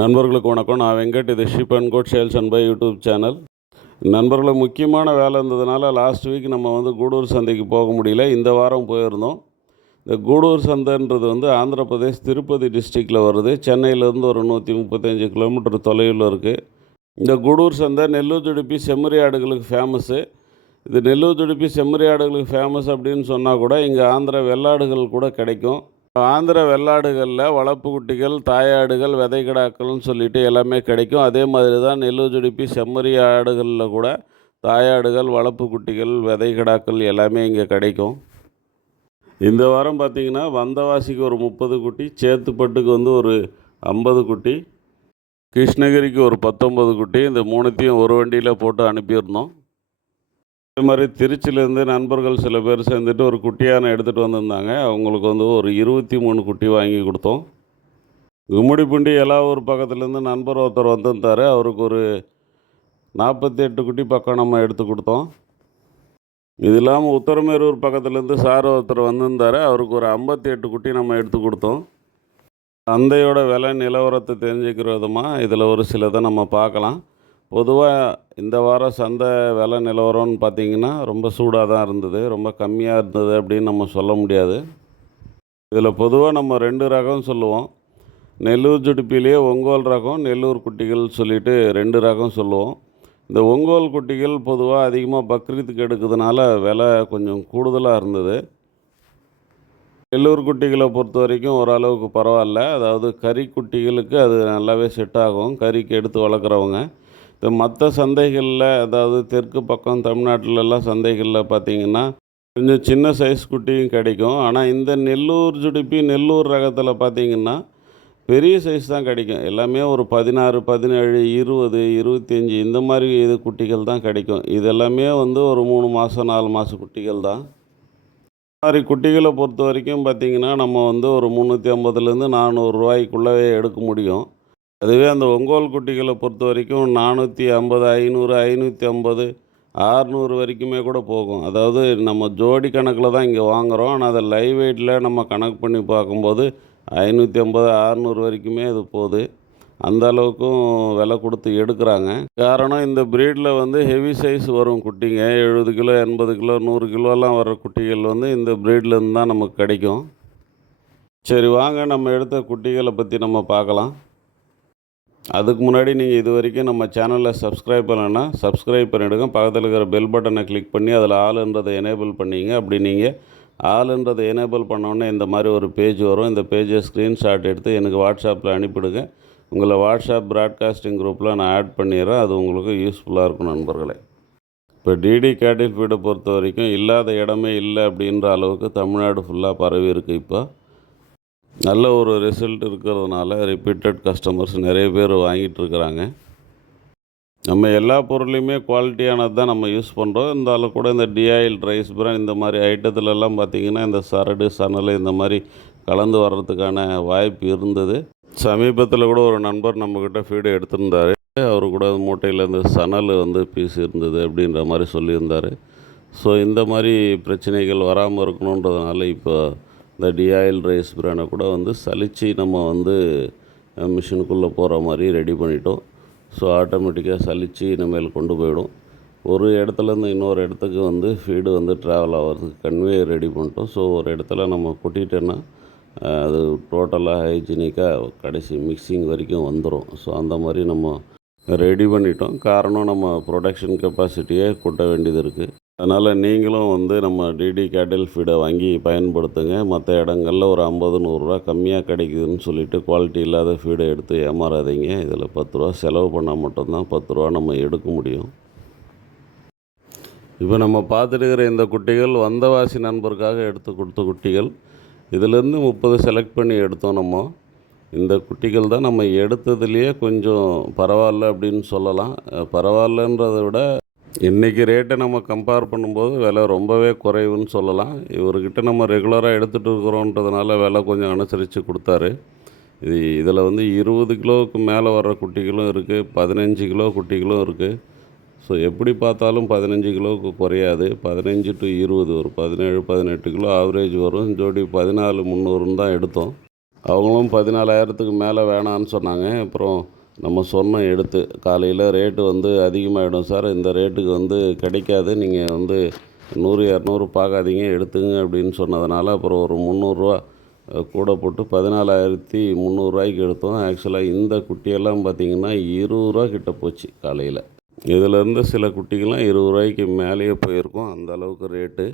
நண்பர்களுக்கு வணக்கம். நான் வெங்கட். இது ship and code sales and buy YouTube channel. நண்பர்களுக்கு முக்கியமான வேலை இருந்ததுனால லாஸ்ட் வீக் நம்ம கூடூர் சந்தைக்கு போக முடியல. இந்த வாரம் போயிருந்தோம். இந்த கூடூர் சந்தைன்றது ஆந்திர பிரதேஷ் திருப்பதி டிஸ்ட்ரிக்டில் வருது. சென்னையிலேருந்து ஒரு 135 கிலோமீட்டர் தொலைவில் இருக்குது. இந்த கூடூர் சந்தை நெல்லூர் துடுப்பி செம்மறி ஆடுகளுக்கு ஃபேமஸ்ஸு. இது நெல்லூர் துடுப்பி செம்மறி ஆடுகளுக்கு ஃபேமஸ் அப்படின்னு சொன்னால் கூட இங்கே ஆந்திர வெள்ளாடுகள் கூட கிடைக்கும். ஆந்திர வெள்ளாடுகளில் வளர்ப்பு குட்டிகள், தாயாடுகள், விதைக்கிடாக்கள்னு சொல்லிட்டு எல்லாமே கிடைக்கும். அதே மாதிரி தான் நெல்லூர் துடுப்பி செம்மறி ஆடுகளில் கூட தாயாடுகள், வளர்ப்பு குட்டிகள், விதைக்கிடாக்கள் எல்லாமே இங்கே கிடைக்கும். இந்த வாரம் பார்த்திங்கன்னா வந்தவாசிக்கு ஒரு 30 குட்டி, சேத்துப்பட்டுக்கு ஒரு 50 குட்டி, கிருஷ்ணகிரிக்கு ஒரு 19 குட்டி, இந்த மூணுத்தையும் ஒரு வண்டியில் போட்டு அனுப்பியிருந்தோம். அதே மாதிரி திருச்சியிலேருந்து நண்பர்கள் சில பேர் சேர்ந்துட்டு ஒரு குட்டியானை எடுத்துகிட்டு வந்திருந்தாங்க. அவங்களுக்கு ஒரு 23 குட்டி வாங்கி கொடுத்தோம். கும்மிடிப்பூண்டி எலாவூர் பக்கத்துலேருந்து நண்பர் ஒருத்தர் வந்திருந்தார். அவருக்கு ஒரு 48 குட்டி பக்கம் நம்ம எடுத்து கொடுத்தோம். இது இல்லாமல் உத்தரமேரூர் பக்கத்துலேருந்து சார் ஒருத்தர் வந்திருந்தார். அவருக்கு ஒரு 58 குட்டி நம்ம எடுத்து கொடுத்தோம். சந்தையோட விலை நிலவரத்தை தெரிஞ்சுக்கிற விதமாக இதில் ஒரு சிலதை நம்ம பார்க்கலாம். பொதுவாக இந்த வாரம் சந்தை விலை நிலவரம்னு பார்த்திங்கன்னா ரொம்ப சூடாக தான் இருந்தது. ரொம்ப கம்மியாக இருந்தது அப்படின்னு நம்ம சொல்ல முடியாது. இதில் பொதுவாக நம்ம 2 ரகம் சொல்லுவோம். நெல்லூர் ஜுடிப்பிலேயே ஒங்கோல் ரகம், நெல்லூர் குட்டிகள் சொல்லிட்டு 2 ரகம் சொல்லுவோம். இந்த ஒங்கோல் குட்டிகள் பொதுவாக அதிகமாக பக்ரீத்துக்கு எடுக்கிறதுனால விலை கொஞ்சம் கூடுதலாக இருந்தது. நெல்லூர் குட்டிகளை பொறுத்த வரைக்கும் ஓரளவுக்கு பரவாயில்ல. அதாவது கறி குட்டிகளுக்கு அது நல்லாவே செட் ஆகும், கறிக்கு எடுத்து வளர்க்குறவங்க. இந்த மற்ற சந்தைகளில், அதாவது தெற்கு பக்கம் தமிழ்நாட்டிலலாம் சந்தைகளில் பார்த்திங்கன்னா கொஞ்சம் சின்ன சைஸ் குட்டியும் கிடைக்கும். ஆனால் இந்த நெல்லூர் ஜுடிப்பி நெல்லூர் ரகத்தில் பார்த்திங்கன்னா பெரிய சைஸ் தான் கிடைக்கும். எல்லாமே ஒரு 16, 17, 20, 25 இந்த மாதிரி குட்டிகள் தான் கிடைக்கும். இது எல்லாமே ஒரு 3 மாதம் 4 மாத குட்டிகள் தான். இந்த மாதிரி குட்டிகளை பொறுத்த வரைக்கும் பார்த்திங்கன்னா நம்ம ஒரு 350லேருந்து 400 ரூபாய்க்குள்ளவே எடுக்க முடியும். அதுவே அந்த ஒங்கோல் குட்டிகளை பொறுத்த வரைக்கும் 450, 500, 550, 600 வரைக்குமே கூட போகும். அதாவது நம்ம ஜோடி கணக்கில் தான் இங்கே வாங்குகிறோம். ஆனால் அதை லைவ் வெயிட்டில் நம்ம கணக்கு பண்ணி பார்க்கும்போது 550, 600 வரைக்குமே அது போகுது. அந்த அளவுக்கும் விலை கொடுத்து எடுக்கிறாங்க. காரணம் இந்த ப்ரீடில் ஹெவி சைஸ் வரும் குட்டிங்க. 70 கிலோ, 80 கிலோ, 100 கிலோலாம் வர குட்டிகள் இந்த ப்ரீட்லேருந்து தான் நமக்கு கிடைக்கும். சரி, வாங்க நம்ம எடுத்த குட்டிகளை பற்றி நம்ம பார்க்கலாம். அதுக்கு முன்னாடி நீங்கள் இது வரைக்கும் நம்ம சேனலில் சப்ஸ்கிரைப் பண்ணலைன்னா சப்ஸ்கிரைப் பண்ணிவிடுங்க. பக்கத்தில் இருக்கிற பெல் பட்டனை கிளிக் பண்ணி அதில் ஆளுன்றதை எனேபிள் பண்ணிங்க. அப்படி நீங்கள் ஆளுன்றதை எனேபிள் பண்ணோன்னே இந்த மாதிரி ஒரு பேஜ் வரும். இந்த பேஜை ஸ்க்ரீன்ஷாட் எடுத்து எனக்கு வாட்ஸ்அப்பில் அனுப்பிவிடுங்க. உங்களை வாட்ஸ்அப் ப்ராட்காஸ்டிங் குரூப்பில் நான் ஆட் பண்ணிடுறேன். அது உங்களுக்கு யூஸ்ஃபுல்லாக இருக்கும் நண்பர்களே. இப்போ டிடி கேட்டில் ஃபீடை பொறுத்த வரைக்கும் இல்லாத இடமே இல்லை அப்படின்ற அளவுக்கு தமிழ்நாடு ஃபுல்லாக பரவி இருக்குது. இப்போ நல்ல ஒரு ரிசல்ட் இருக்கிறதுனால ரிப்பீட்டட் கஸ்டமர்ஸ் நிறைய பேர் வாங்கிட்டுருக்குறாங்க. நம்ம எல்லா பொருளையுமே குவாலிட்டியானது தான் நம்ம யூஸ் பண்ணுறோம். இருந்தாலும் கூட இந்த டிஆயில் ரைஸ் பிரான் இந்த மாதிரி ஐட்டத்துலலாம் பார்த்திங்கன்னா இந்த சரடு, சணல் இந்த மாதிரி கலந்து வர்றதுக்கான வாய்ப்பு இருந்தது. சமீபத்தில் கூட ஒரு நண்பர் நம்மக்கிட்ட ஃபீடு எடுத்திருந்தார். அவர் கூட மூட்டையில் இந்த சணல் பீஸ் இருந்தது அப்படின்ற மாதிரி சொல்லியிருந்தார். ஸோ இந்த மாதிரி பிரச்சனைகள் வராமல் இருக்கணுன்றதுனால இப்போ இந்த டிஆயில் ரைஸ் பிரானை கூட சலிச்சு நம்ம மிஷினுக்குள்ளே போகிற மாதிரி ரெடி பண்ணிட்டோம். ஸோ ஆட்டோமேட்டிக்காக சலிச்சு இனிமேல் கொண்டு போயிடும். ஒரு இடத்துலேருந்து இன்னொரு இடத்துக்கு ஃபீடு ட்ராவல் ஆகிறதுக்கு கன்வேயர் ரெடி பண்ணிட்டோம். ஸோ ஒரு இடத்துல நம்ம கொட்டிட்டோன்னா அது டோட்டலாக ஹைஜீனிக்காக கடைசி மிக்சிங் வரைக்கும் வந்துடும். ஸோ அந்த மாதிரி நம்ம ரெடி பண்ணிட்டோம். காரணம் நம்ம ப்ரொடக்ஷன் கெப்பாசிட்டியே கூட்ட வேண்டியது இருக்குது. அதனால் நீங்களும் நம்ம டிடி கேட்டில் ஃபீடை வாங்கி பயன்படுத்துங்க. மற்ற இடங்களில் ஒரு 50, 100 ரூபா கம்மியாக கிடைக்குதுன்னு சொல்லிவிட்டு குவாலிட்டி இல்லாத ஃபீடை எடுத்து ஏமாறாதீங்க. இதில் 10 ரூபா செலவு பண்ணால் மட்டும்தான் 10 ரூபா நம்ம எடுக்க முடியும். இப்போ நம்ம பார்த்துட்டுருக்கிற இந்த குட்டிகள் வந்தவாசி நண்பருக்காக எடுத்து கொடுத்த குட்டிகள். இதிலேருந்து 30 செலக்ட் பண்ணி எடுத்தோம். நம்ம இந்த குட்டிகள் தான் நம்ம எடுத்ததுலேயே கொஞ்சம் பரவாயில்ல அப்படின்னு சொல்லலாம். பரவாயில்லன்றதை விட இன்றைக்கி ரேட்டை நம்ம கம்பேர் பண்ணும்போது விலை ரொம்பவே குறைவுன்னு சொல்லலாம். இவர்கிட்ட நம்ம ரெகுலராக எடுத்துகிட்டு இருக்கிறோன்றதுனால விலை கொஞ்சம் அனுசரித்து கொடுத்தாரு. இதில் 20 கிலோவுக்கு மேலே வர்ற குட்டிகளும் இருக்குது, 15 கிலோ குட்டிகளும் இருக்குது. ஸோ எப்படி பார்த்தாலும் 15 கிலோவுக்கு குறையாது. 15 to 20 ஒரு 17, 18 கிலோ ஆவரேஜ் வரும். ஜோடி 14,300 தான் எடுத்தோம். அவங்களும் 14,000க்கு மேலே வேணான்னு சொன்னாங்க. அப்புறம் நம்ம சொன்னோம் எடுத்து, காலையில் ரேட்டு வந்து அதிகமாகிடும் சார், இந்த ரேட்டுக்கு வந்து கிடைக்காது, நீங்கள் வந்து 100, 200 பார்க்காதீங்க எடுத்துங்க அப்படின்னு சொன்னதுனால அப்புறம் ஒரு 300 கூட போட்டு 14,300 எடுத்தோம். ஆக்சுவலாக இந்த குட்டியெல்லாம் பார்த்திங்கன்னா 20 கிட்ட போச்சு காலையில். இதிலேருந்து சில குட்டிகள்லாம் 20 மேலேயே போயிருக்கும், அந்த அளவுக்கு ரேட்டு.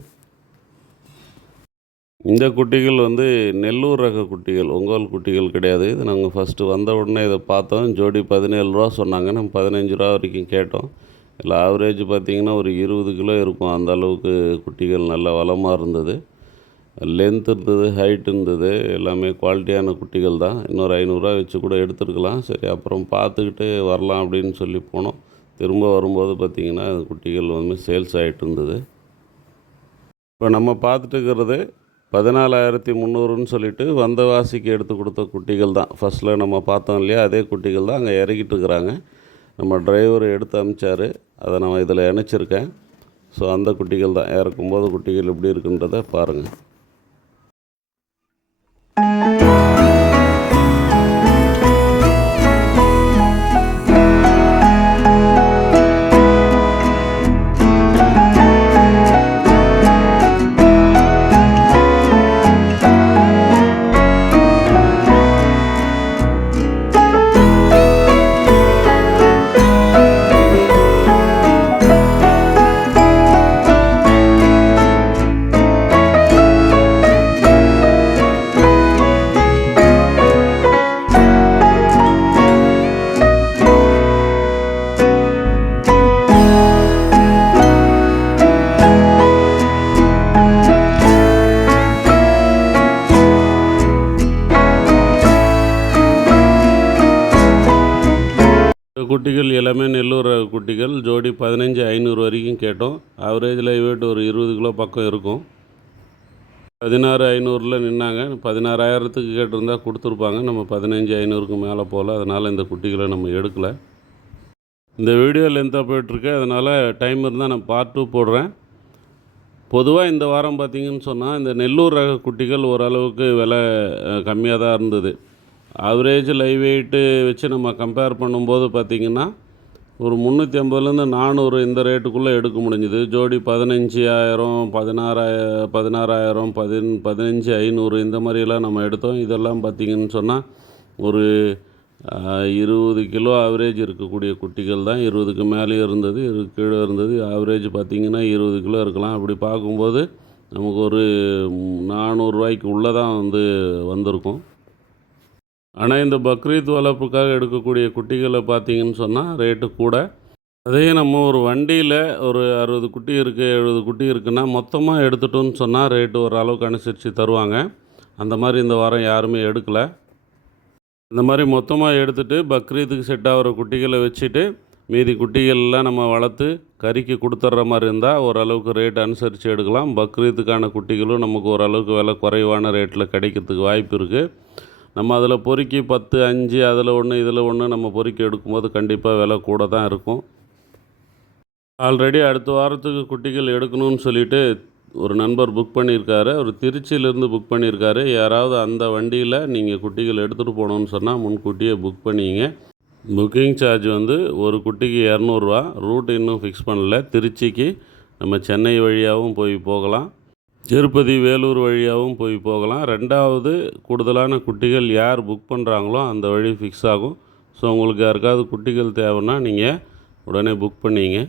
இந்த குட்டிகள் வந்து நெல்லூர் ரக குட்டிகள், ஒங்கோல் குட்டிகள் கிடையாது. இது நாங்கள் ஃபஸ்ட்டு வந்த உடனே இதை பார்த்தோம். ஜோடி 17 சொன்னாங்க. நம்ம 15 வரைக்கும் கேட்டோம். இதில் ஆவரேஜ் பார்த்திங்கன்னா ஒரு 20 கிலோ இருக்கும். அந்த அளவுக்கு குட்டிகள் நல்ல வளமாக இருந்தது, லென்த் இருந்தது, ஹைட் இருந்தது, எல்லாமே குவாலிட்டியான குட்டிகள் தான். இன்னொரு 500 வச்சு கூட எடுத்துருக்கலாம். சரி, அப்புறம் பார்த்துக்கிட்டு வரலாம் அப்படின்னு சொல்லி போனோம். திரும்ப வரும்போது பார்த்திங்கன்னா குட்டிகள் வந்து சேல்ஸ் ஆகிட்டு இருந்தது. இப்போ நம்ம பார்த்துட்டு இருக்கிறது 14,300ன்னு சொல்லிட்டு வந்தவாசிக்கு எடுத்து கொடுத்த குட்டிகள் தான். ஃபஸ்ட்டில் நம்ம பார்த்தோம் இல்லையா, அதே குட்டிகள் தான் அங்கே இறக்கிட்டு இருக்கிறாங்க. நம்ம டிரைவர் எடுத்து அனுப்பிச்சார், அதை நான் இதில் இணைச்சிருக்கேன். ஸோ அந்த குட்டிகள் தான். இறக்கும்போது குட்டிகள் எப்படி இருக்குன்றதை பாருங்கள். குட்டிகள் எல்லாமே நெல்லூர் குட்டிகள். ஜோடி 15,500 வரைக்கும் கேட்டோம். ஆவரேஜ் லைவ் வெயிட் ஒரு 20 கிலோ பக்கம் இருக்கும். 16,500 நின்னாங்க. 16,000க்கு கேட்டிருந்தா கொடுத்துருப்பாங்க. நம்ம 15,500க்கு மேலே போகல, அதனால் இந்த குட்டிகளை நம்ம எடுக்கலை. இந்த வீடியோ லென்த்தாக போய்ட்டுருக்கு, அதனால் டைம் இருந்தால் நான் பார்ட் 2 போடுறேன். பொதுவாக இந்த வாரம் பார்த்திங்கன்னு சொன்னால் இந்த நெல்லூர் ரக குட்டிகள் ஓரளவுக்கு விலை கம்மியாக தான் இருந்தது. ஆவரேஜ் லைவ் வெயிட்டு வச்சு நம்ம கம்பேர் பண்ணும்போது பார்த்திங்கன்னா ஒரு 350லேருந்து 400 இந்த ரேட்டுக்குள்ளே எடுக்க முடிஞ்சுது. ஜோடி 15,000, 16,000, 15,500 இந்த மாதிரியெல்லாம் நம்ம எடுத்தோம். இதெல்லாம் பார்த்திங்கன்னு சொன்னால் ஒரு 20 கிலோ ஆவரேஜ் இருக்கக்கூடிய குட்டிகள் தான். 20க்கு மேலே இருந்தது, 20 கீழே இருந்தது. ஆவரேஜ் பார்த்திங்கன்னா 20 கிலோ இருக்கலாம். அப்படி பார்க்கும்போது நமக்கு ஒரு 400 உள்ளே தான் வந்திருக்கும். ஆனால் இந்த பக்ரீத் வளர்ப்புக்காக எடுக்கக்கூடிய குட்டிகளை பார்த்திங்கன்னு சொன்னால் ரேட்டு கூட. அதே நம்ம ஒரு வண்டியில் ஒரு 60 குட்டி இருக்குது, 70 குட்டி இருக்குன்னா மொத்தமாக எடுத்துட்டோன்னு சொன்னால் ரேட்டு ஓரளவுக்கு அனுசரித்து தருவாங்க. அந்த மாதிரி இந்த வாரம் யாருமே எடுக்கலை. இந்த மாதிரி மொத்தமாக எடுத்துகிட்டு பக்ரீத்துக்கு செட் ஆகிற குட்டிகளை வச்சுட்டு மீதி குட்டிகள்லாம் நம்ம வளர்த்து கறிக்கு கொடுத்துட்ற மாதிரி இருந்தால் ஓரளவுக்கு ரேட் அனுசரித்து எடுக்கலாம். பக்ரீத்துக்கான குட்டிகளும் நமக்கு ஓரளவுக்கு விலை குறைவான ரேட்டில் கிடைக்கிறதுக்கு வாய்ப்பு இருக்குது. நம்ம அதில் பொறுக்கி 10, 5 அதில் 1 இதில் 1 நம்ம பொறுக்கி எடுக்கும்போது கண்டிப்பாக விலை கூட தான் இருக்கும். ஆல்ரெடி அடுத்த வாரத்துக்கு குட்டிகள் எடுக்கணும்னு சொல்லிட்டு ஒரு நண்பர் புக் பண்ணியிருக்காரு. அவர் திருச்சியிலேருந்து புக் பண்ணியிருக்காரு. யாராவது அந்த வண்டியில் நீங்கள் குட்டிகள் எடுத்துகிட்டு போகணுன்னு சொன்னால் முன்கூட்டியே புக் பண்ணிங்க. புக்கிங் சார்ஜ் ஒரு குட்டிக்கு 200 ரூட் இன்னும் ஃபிக்ஸ் பண்ணல. திருச்சிக்கு நம்ம சென்னை வழியாகவும் போகலாம், திருப்பதி, வேலூர் வழியாகவும் போகலாம். 2வது கூடுதலான குட்டிகள் யார் புக் பண்ணுறாங்களோ அந்த வழி ஃபிக்ஸ் ஆகும். ஸோ உங்களுக்கு யாருக்காவது குட்டிகள் தேவைன்னா நீங்கள் உடனே புக் பண்ணிங்க.